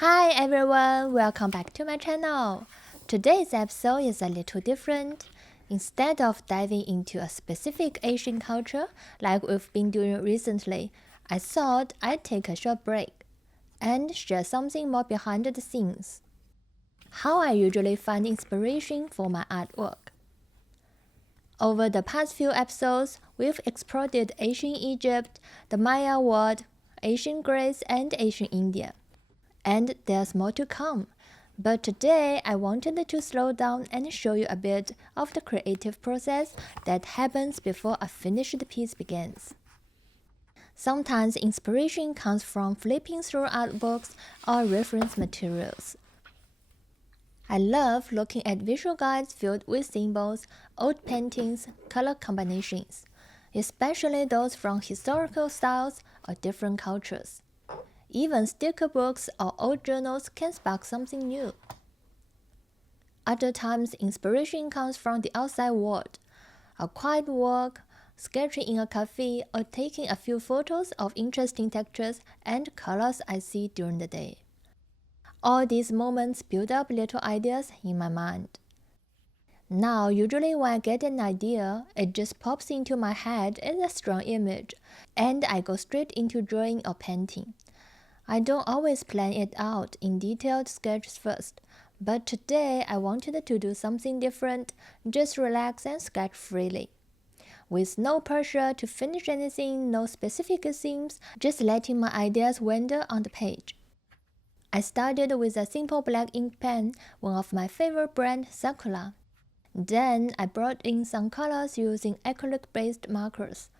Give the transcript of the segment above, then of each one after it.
Hi everyone, welcome back to my channel. Today's episode is a little different. Instead of diving into a specific Asian culture like we've been doing recently, I thought I'd take a short break and share something more behind the scenes. How I usually find inspiration for my artwork. Over the past few episodes, we've explored ancient Egypt, the Maya world, ancient Greece, and ancient India. And there's more to come. But today I wanted to slow down and show you a bit of the creative process that happens before a finished piece begins. Sometimes inspiration comes from flipping through art books or reference materials. I love looking at visual guides filled with symbols, old paintings, color combinations, especially those from historical styles or different cultures. Even sticker books or old journals can spark something new. Other times, inspiration comes from the outside world. A quiet walk, sketching in a cafe, or taking a few photos of interesting textures and colors I see during the day. All these moments build up little ideas in my mind. Now, usually when I get an idea, it just pops into my head as a strong image, and I go straight into drawing or painting. I don't always plan it out in detailed sketches first, but today I wanted to do something different, just relax and sketch freely. With no pressure to finish anything, no specific themes, just letting my ideas wander on the page. I started with a simple black ink pen, one of my favorite brand, Sakura. Then I brought in some colors using acrylic-based markers.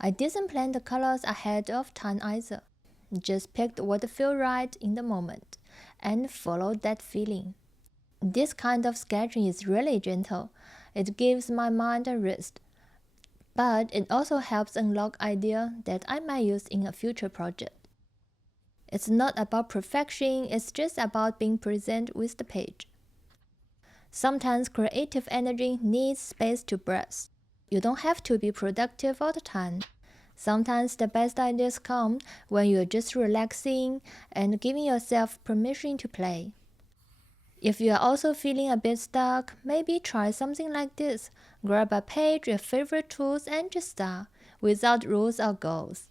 I didn't plan the colors ahead of time either. Just picked what felt right in the moment and followed that feeling. This kind of sketching is really gentle. It gives my mind a rest, but it also helps unlock ideas that I might use in a future project. It's not about perfection, it's just about being present with the page. Sometimes creative energy needs space to breathe. You don't have to be productive all the time. Sometimes the best ideas come when you're just relaxing and giving yourself permission to play. If you are also feeling a bit stuck, maybe try something like this. Grab a page, your favorite tools, and just start, without rules or goals.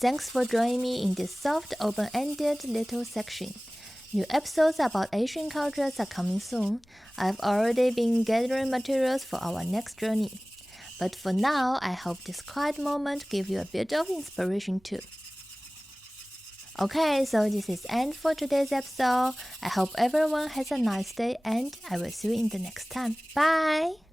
Thanks for joining me in this soft, open-ended little section. New episodes about Asian cultures are coming soon. I've already been gathering materials for our next journey. But for now, I hope this quiet moment gives you a bit of inspiration too. Okay, so this is end for today's episode. I hope everyone has a nice day and I will see you in the next time. Bye!